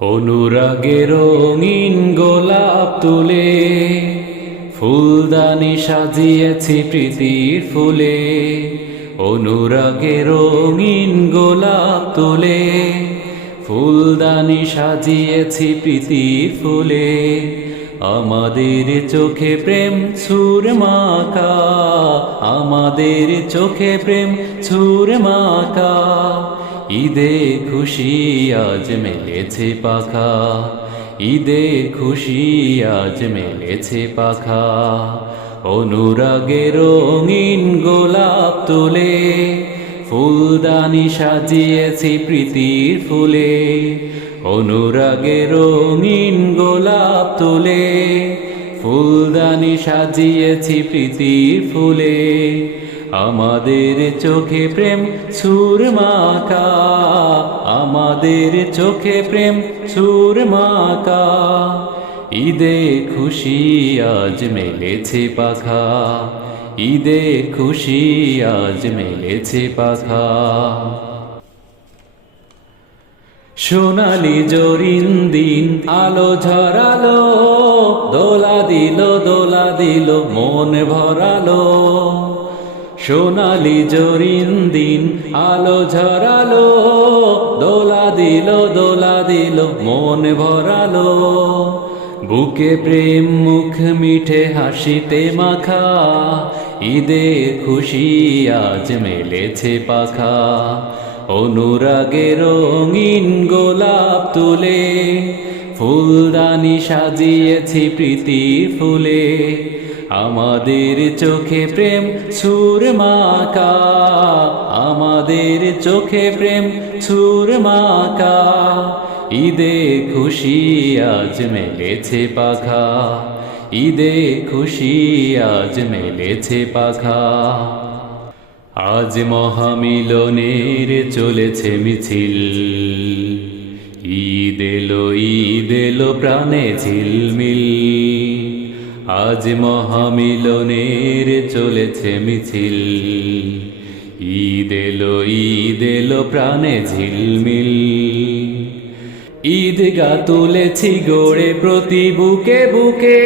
অনুরাগে রঙিন গোলাপ তুলে, ফুলদানি সাজিয়েছি প্রীতির ফুলে। অনুরাগে রঙিন গোলাপ তুলে, ফুলদানি সাজিয়েছি প্রীতির ফুলে। আমাদের চোখে প্রেম সুর মাকা আমাদের চোখে প্রেম সুর মাকা ঈদে খুশি আজ মেলেছে পাখা। ঈদে খুশি আজ মেলেছে পাখা। অনুরাগে রঙিন গোলাপ তোলে, ফুলদানি সাজিয়েছি প্রীতির ফুলে। অনুরাগে রঙিন গোলাপ তোলে, ফুলদানি সাজিয়েছি প্রীতির ফুলে। আমাদের চোখে প্রেম সুর মাকা আমাদের চোখে প্রেম সুর মাকা ঈদে খুশি আজ মেলেছে পাখা, ঈদে খুশি আজ মেলেছে পাখা। সোনালি জরিন দিন আলো ঝরালো, দোলা দিল দোলা দিল, মন ভরালো। সোনালি জরিন দিন, আলো ঝরালো, দোলা দিল দোলা দিল, মন ভরালো। বুকে প্রেম, মুখ মিঠে, হাসিতে মাখা, ঈদে খুশি, আজ মেলেছে পাখা। অনুরাগে রঙিন গোলাপ তুলে, ফুলদানি সাজিয়েছি প্রীতির ফুলে। আমাদের চোখে প্রেম সুর মাকা আমাদের চোখে প্রেম সুর মাকা ঈদে খুশি আজ মেলেছে পাখা। ঈদে খুশি আজ মেলেছে পাখা। আজ মহামিলনের চলেছে মিছিল। ঈদ এলো ঈদ এলো, প্রাণে ঝিলমিল। আজ মহামিলনের চলেছে মিছিল। ঈদ এলো ঈদ এলো, প্রাণে ঝিলমিল। ঈদ গা তুলেছি গড়ে প্রতি বুকে বুকে।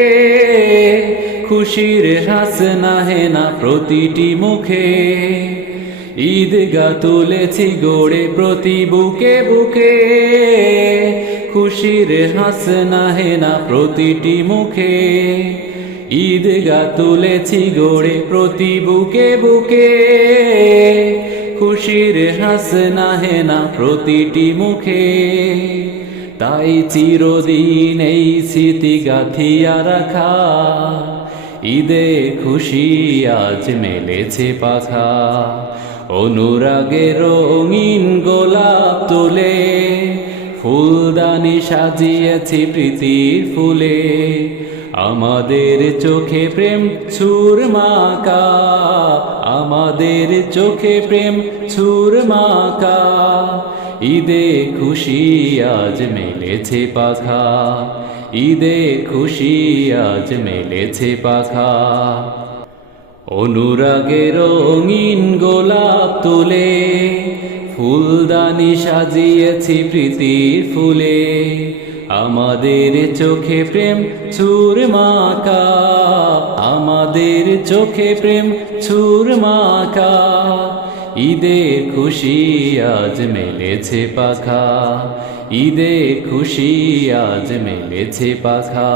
খুশির হাস না প্রতিটি মুখে। ঈদ গা তুলেছি গড়ে প্রতি বুকে বুকে। খুশির হাস নাহে না প্রতিটি মুখে। ঈদ গা তুলেছি গড়ে প্রতি বুকে বুকে। খুশির হাস নাহে না প্রতিটি মুখে। তাই চিরদিন এই স্মৃতি গাথিয়া রাখা। ঈদে খুশি আজ মেলেছে পাখা। অনুরাগে রঙিন গোলাপ তোলে, ফুলদানি সাজিয়েছি প্রীতির ফুলে। আমাদের চোখে প্রেম সুর মাকা আমাদের চোখে প্রেম সুর মাকা ঈদে খুশি আজ মেলেছে পাখা, ঈদে খুশি আজ মেলেছে পাখা। অনুরাগে রঙিন গোলাপ তুলে, ফুলদানি সাজিয়েছি প্রীতির ফুলে। আমাদের চোখে প্রেম ছুর মাকা আমাদের চোখে প্রেম ছুর মাকা ঈদে খুশি আজ মেলেছে পাখা ঈদে খুশি আজ মেলেছে পাখা।